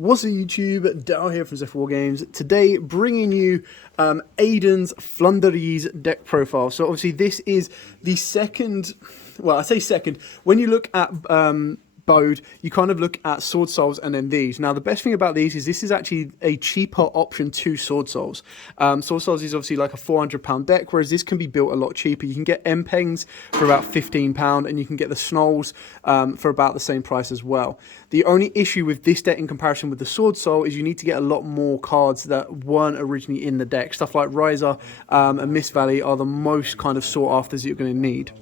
What's up YouTube, Dal here from Zephyrwargames. Today bringing you Aiden's Flundereeze deck profile. So obviously this is the second, well I say second, when you look at Bode, you kind of look at Sword Souls and then these. Now the best thing about these is this is actually a cheaper option to Sword Souls. Sword Souls is obviously like a £400 deck, whereas this can be built a lot cheaper. You can get M-Pengs for about £15 and you can get the Snolls for about the same price as well. The only issue with this deck in comparison with the Sword Soul is you need to get a lot more cards that weren't originally in the deck. Stuff like Riser and Mist Valley are the most kind of sought afters that you're going to need.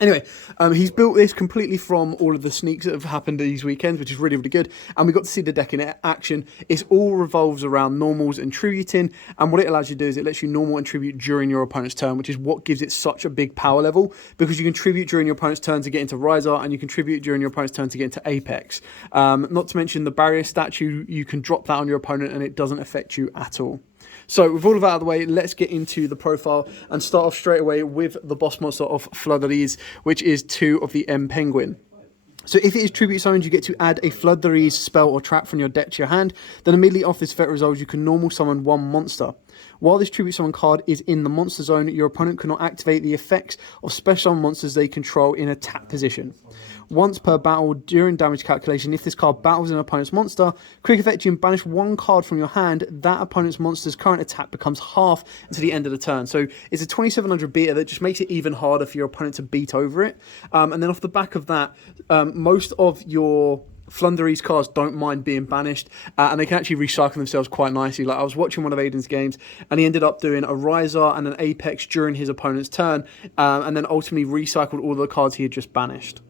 Anyway, he's built this completely from all of the sneaks that have happened these weekends, which is really, really good. And we got to see the deck in action. It all revolves around normals and tributing. And what it allows you to do is it lets you normal and tribute during your opponent's turn, which is what gives it such a big power level. Because you can tribute during your opponent's turn to get into Riser, and you can tribute during your opponent's turn to get into Apex. Not to mention the barrier statue, you can drop that on your opponent and it doesn't affect you at all. So with all of that out of the way, let's get into the profile and start off straight away with the boss monster of Flundereeze, which is 2 of the M Penguin. So if it is tribute summoned, you get to add a Flundereeze spell or trap from your deck to your hand. Then immediately off this effect resolves, you can normal summon 1 monster. While this tribute summon card is in the monster zone, your opponent cannot activate the effects of special monsters they control in a tap position. Once per battle during damage calculation, if this card battles an opponent's monster, quick effect, you can banish 1 card from your hand. That opponent's monster's current attack becomes half until the end of the turn. So it's a 2700 beta that just makes it even harder for your opponent to beat over it. And then off the back of that, most of your Flundereeze cards don't mind being banished, and they can actually recycle themselves quite nicely. Like I was watching one of Aiden's games, and he ended up doing a Riser and an Apex during his opponent's turn, and then ultimately recycled all the cards he had just banished.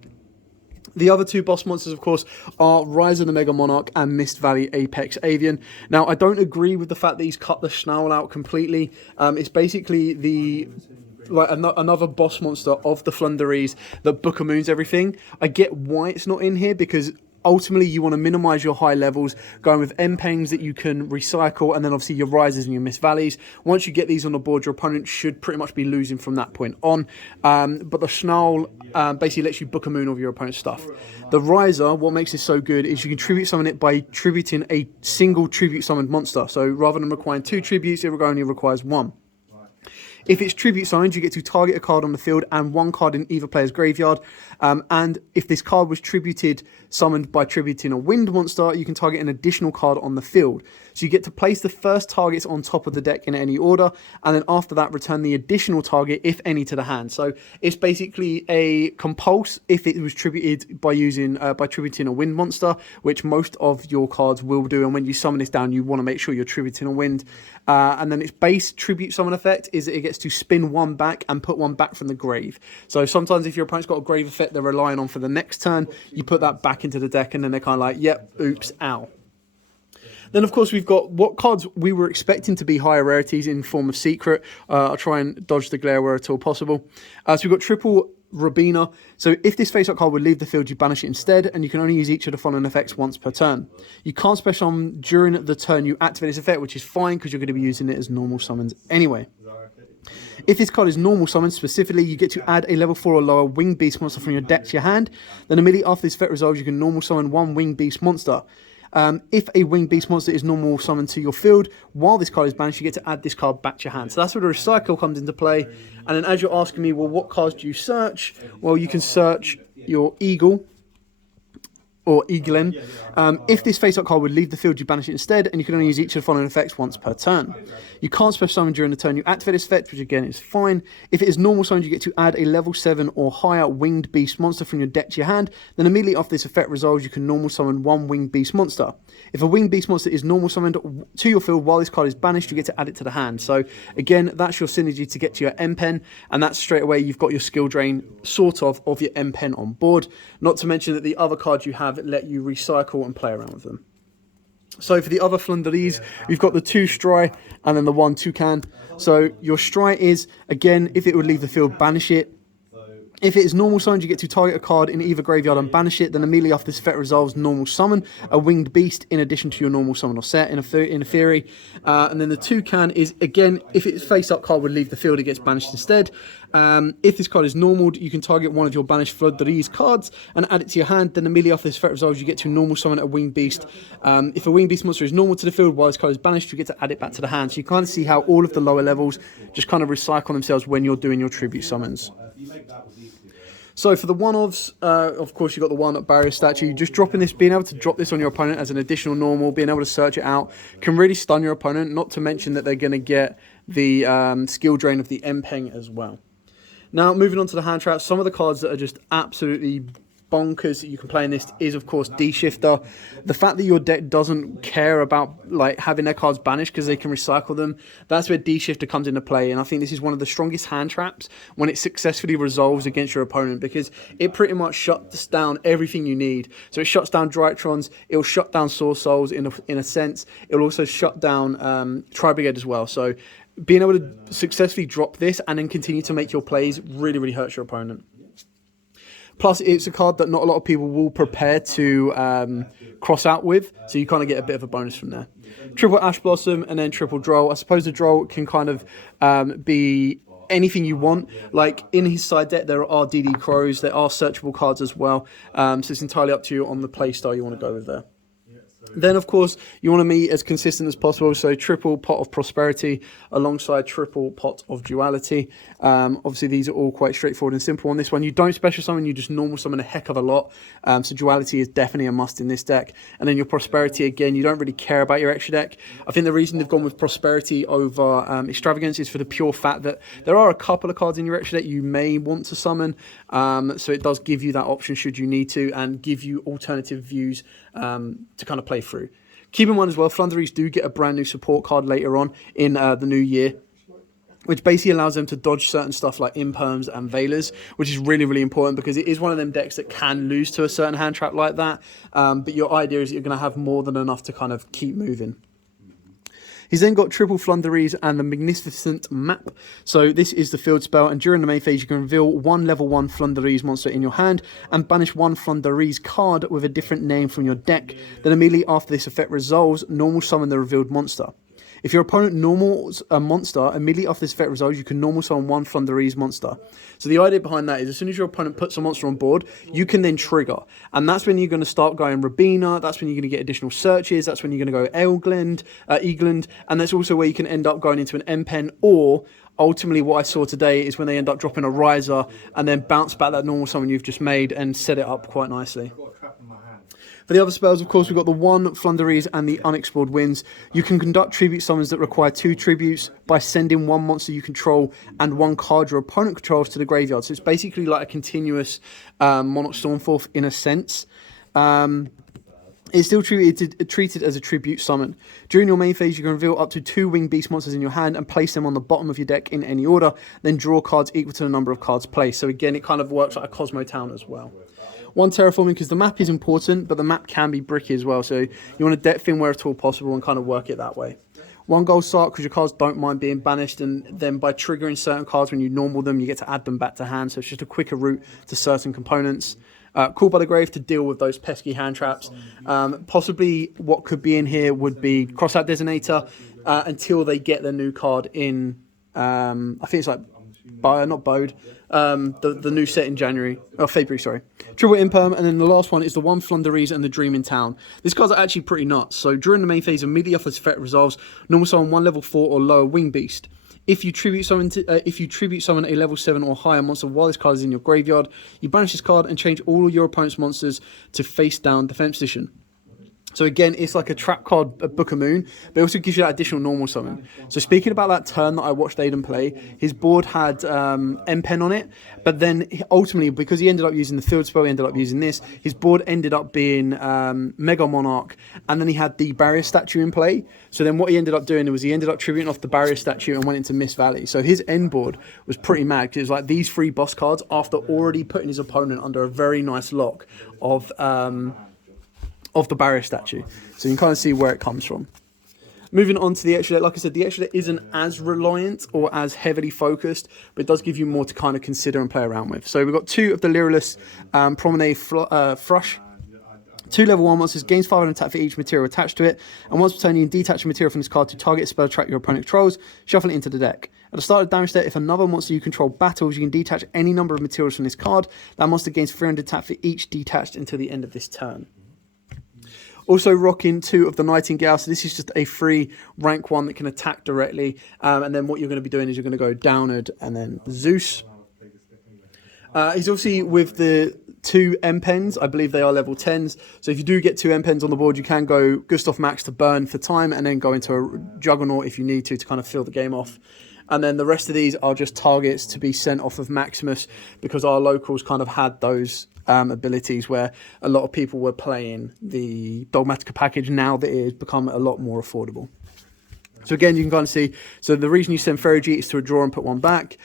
The other 2 boss monsters, of course, are Riser the Mega Monarch and Mist Valley Apex Avian. Now, I don't agree with the fact that he's cut the Schnaul out completely. It's basically another boss monster of the Flundereeze that Book of Moons everything. I get why it's not in here, because ultimately you want to minimize your high levels, going with M-Pengs that you can recycle, and then obviously your Risers and your Mist Valleys. Once you get these on the board, your opponent should pretty much be losing from that point on. But the Schnaul basically lets you Book a Moon of your opponent's stuff. The Riser, what makes it so good is you can tribute summon it by tributing a single tribute summoned monster. So rather than requiring 2 tributes, it only requires 1. If it's tribute summoned, you get to target a card on the field and 1 card in either player's graveyard. And if this card was summoned by tributing a wind monster, you can target an additional card on the field. So you get to place the first targets on top of the deck in any order, and then after that, return the additional target, if any, to the hand. So it's basically a compulse if it was tributed by tributing a wind monster, which most of your cards will do. And when you summon this down, you want to make sure you're tributing a wind. And then its base tribute summon effect is that it gets to spin 1 back and put 1 back from the grave. So sometimes if your opponent's got a grave effect they're relying on for the next turn, you put that back into the deck, and then they're kind of like, yep, oops, ow. Then, of course, we've got what cards we were expecting to be higher rarities in form of secret. I'll try and dodge the glare where at all possible. So we've got triple Rabina. So if this face-up card would leave the field, you banish it instead, and you can only use each of the following effects once per turn. You can't special summon during the turn you activate this effect, which is fine because you're going to be using it as normal summons anyway. If this card is normal summoned specifically, you get to add a level 4 or lower winged beast monster from your deck to your hand. Then immediately after this effect resolves, you can normal summon 1 winged beast monster. If a winged beast monster is normal summoned to your field, while this card is banished, you get to add this card back to your hand. So that's where the recycle comes into play. And then as you're asking me, well, what cards do you search? Well, you can search your Eagle or Eaglin. If this face-up card would leave the field, you banish it instead, and you can only use each of the following effects once per turn. You can't special summon during the turn you activate this effect, which again is fine. If it is normal summoned, you get to add a level 7 or higher winged beast monster from your deck to your hand. Then immediately after this effect resolves, you can normal summon 1 winged beast monster. If a winged beast monster is normal summoned to your field while this card is banished, you get to add it to the hand. So again, that's your synergy to get to your M-Pen, and that's straight away you've got your skill drain sort of your M-Pen on board. Not to mention that the other cards you have let you recycle and play around with them. So for the other Flundereeze, we've got the 2 Stry and then the 1 Toucan. So your Stry is, again, if it would leave the field, banish it. If it is normal summoned, you get to target a card in either graveyard and banish it. Then immediately after this effect resolves, normal summon a winged beast in addition to your normal summon or set in a theory. And then the toucan is, again, if its face-up card would leave the field, it gets banished instead. If this card is normal, you can target one of your banished Flundereeze cards and add it to your hand. Then immediately after this effect resolves, you get to normal summon a winged beast. If a winged beast monster is normal to the field while this card is banished, you get to add it back to the hand. So you kind of see how all of the lower levels just kind of recycle themselves when you're doing your tribute summons. So for the one-offs, of course, you've got the one barrier statue. Just dropping this, being able to drop this on your opponent as an additional normal, being able to search it out, can really stun your opponent, not to mention that they're going to get the skill drain of the M-Peng as well. Now, moving on to the hand traps, some of the cards that are just absolutely bonkers that you can play in this is, of course, D-Shifter. The fact that your deck doesn't care about like having their cards banished because they can recycle them, that's where D-Shifter comes into play. And I think this is one of the strongest hand traps when it successfully resolves against your opponent, because it pretty much shuts down everything you need. So it shuts down Drytrons, it'll shut down Source Souls in a sense. It'll also shut down Tri-Brigade as well. So being able to successfully drop this and then continue to make your plays really, really hurts your opponent. Plus, it's a card that not a lot of people will prepare to cross out with, so you kind of get a bit of a bonus from there. Triple Ash Blossom and then triple Droll. I suppose the Droll can kind of be anything you want. Like in his side deck, there are DD Crows, there are searchable cards as well, so it's entirely up to you on the play style you want to go with there. Then, of course, you want to be as consistent as possible. So triple Pot of Prosperity alongside triple Pot of Duality. Obviously, these are all quite straightforward and simple on this one. You don't special summon, you just normal summon a heck of a lot. So Duality is definitely a must in this deck. And then your Prosperity, again, you don't really care about your extra deck. I think the reason they've gone with Prosperity over Extravagance is for the pure fact that there are a couple of cards in your extra deck you may want to summon. So it does give you that option should you need to, and give you alternative views to kind of play through. Keep in mind as well, Flundereeze do get a brand new support card later on in the new year, which basically allows them to dodge certain stuff like Imperms and Veilers, which is really, really important because it is one of them decks that can lose to a certain hand trap like that. But your idea is that you're going to have more than enough to kind of keep moving. He's then got triple Flundereeze and the Magnificent Map. So this is the field spell, and during the main phase you can reveal one level 1 Flundereeze monster in your hand and banish one Flundereeze card with a different name from your deck. Then immediately after this effect resolves, normal summon the revealed monster. If your opponent normals a monster, immediately after this effect resolves, you can normal summon one Flundereeze monster. So the idea behind that is as soon as your opponent puts a monster on board, you can then trigger. And that's when you're going to start going Rabina, that's when you're going to get additional searches, that's when you're going to go Eagland, and that's also where you can end up going into an M-Pen, or ultimately what I saw today is when they end up dropping a Riser and then bounce back that normal summon you've just made and set it up quite nicely. For the other spells, of course, we've got the one Flundereeze and the Unexplored Winds. You can conduct tribute summons that require 2 tributes by sending one monster you control and one card your opponent controls to the graveyard. So it's basically like a continuous Monarch Stormforth in a sense. It's still treated as a tribute summon. During your main phase, you can reveal up to 2 winged beast monsters in your hand and place them on the bottom of your deck in any order. Then draw cards equal to the number of cards placed. So again, it kind of works like a Cosmo Town as well. One terraforming, because the map is important, but the map can be bricky as well. So you want to depth in where at all possible and kind of work it that way. One gold Sark, because your cards don't mind being banished, and then by triggering certain cards when you normal them, you get to add them back to hand. So it's just a quicker route to certain components. Called by the Grave to deal with those pesky hand traps. Possibly what could be in here would be Crossout Designator until they get the new card in, I think it's like not Bode, the new set in February, sorry. Triple Imperm, and then the last one is the one Flundereeze and the Dreaming Town. This card's are actually pretty nuts. So during the main phase, immediately after this effect resolves, normal summon one level 4 or lower Wing Beast. If you tribute summon a level 7 or higher monster while this card is in your graveyard, you banish this card and change all of your opponent's monsters to face down defense position. So again, it's like a trap card, a Book of Moon, but it also gives you that additional normal summon. So speaking about that turn that I watched Aiden play, his board had M-Pen on it, but then ultimately, because he ended up using the field spell, he ended up using this, his board ended up being Mega Monarch, and then he had the barrier statue in play. So then what he ended up doing was he ended up tributing off the barrier statue and went into Mist Valley. So his end board was pretty mad, because it was like these 3 boss cards after already putting his opponent under a very nice lock of the barrier statue. So you can kind of see where it comes from. Moving on to the extra deck, like I said, the extra deck isn't as reliant or as heavily focused, but it does give you more to kind of consider and play around with. So we've got 2 of the Lyrilless Promenade Thrush. 2 level 1 monsters, gains 500 attack for each material attached to it, and once per turn you can detach a material from this card to target a spell track your opponent controls, shuffle it into the deck. At the start of the damage step, if another monster you control battles, you can detach any number of materials from this card. That monster gains 300 attack for each detached until the end of this turn. Also rocking 2 of the Nightingale, so this is just a free rank 1 that can attack directly, and then what you're going to be doing is you're going to go Downward and then Zeus. He's obviously with the 2 M-Pens, I believe they are level 10s, so if you do get 2 M-Pens on the board, you can go Gustav Max to burn for time, and then go into a Juggernaut if you need to kind of fill the game off. And then the rest of these are just targets to be sent off of Maximus, because our locals kind of had those abilities where a lot of people were playing the Dogmatica package now that it has become a lot more affordable. So again, you can kind of see, so the reason you send Ferrogy is to draw and put 1 back.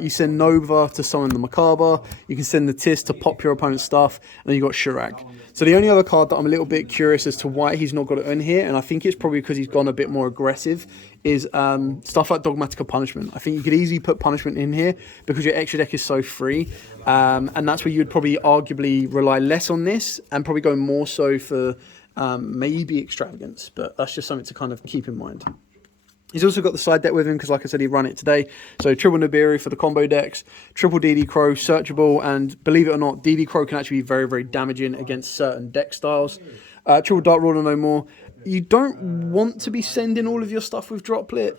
You send Nova to summon the Macabre. You can send the Tis to pop your opponent's stuff. And then you got Shirag. So the only other card that I'm a little bit curious as to why he's not got it in here, and I think it's probably because he's gone a bit more aggressive, is stuff like Dogmatica Punishment. I think you could easily put Punishment in here because your extra deck is so free. And that's where you'd probably arguably rely less on this and probably go more so for maybe Extravagance. But that's just something to kind of keep in mind. He's also got the side deck with him because, like I said, he run it today. So triple Nibiru for the combo decks, triple DD Crow, searchable, and believe it or not, DD Crow can actually be very, very damaging against certain deck styles. Triple Dark Ruler no more. You don't want to be sending all of your stuff with Droplet,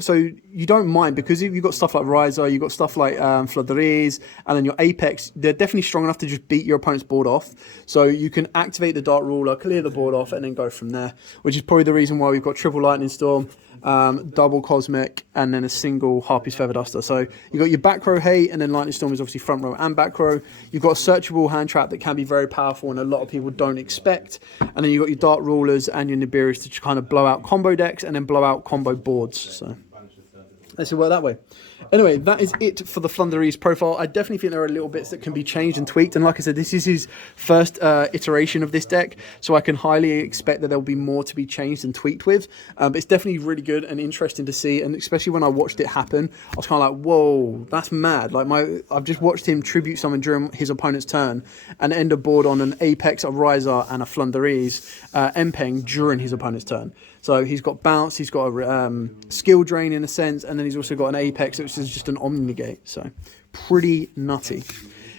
so you don't mind, because if you've got stuff like Riser, you've got stuff like Flundereeze, and then your Apex, they're definitely strong enough to just beat your opponent's board off. So you can activate the Dark Ruler, clear the board off, and then go from there, which is probably the reason why we've got triple Lightning Storm, double Cosmic, and then a single Harpy's Feather Duster. So you've got your back row Hate, and then Lightning Storm is obviously front row and back row. You've got a searchable hand trap that can be very powerful and a lot of people don't expect. And then you've got your Dark Rulers and your Nibiru's to kind of blow out combo decks and then blow out combo boards. So let's work that way. Anyway, that is it for the Flundereeze profile. I definitely think there are little bits that can be changed and tweaked. And like I said, this is his first iteration of this deck, so I can highly expect that there will be more to be changed and tweaked with. But it's definitely really good and interesting to see. And especially when I watched it happen, I was kind of like, whoa, that's mad. Like I've just watched him tribute summon during his opponent's turn and end a board on an Apex, a Riser, and a Flundereeze M-Peng during his opponent's turn. So he's got bounce, he's got a skill drain in a sense, and then he's also got an Apex, which is just an Omnigate. So pretty nutty.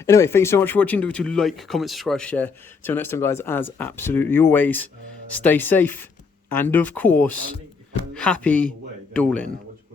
Anyway, thank you so much for watching. Do to like, comment, subscribe, share. Till next time, guys, as absolutely always, stay safe. And of course, happy dueling.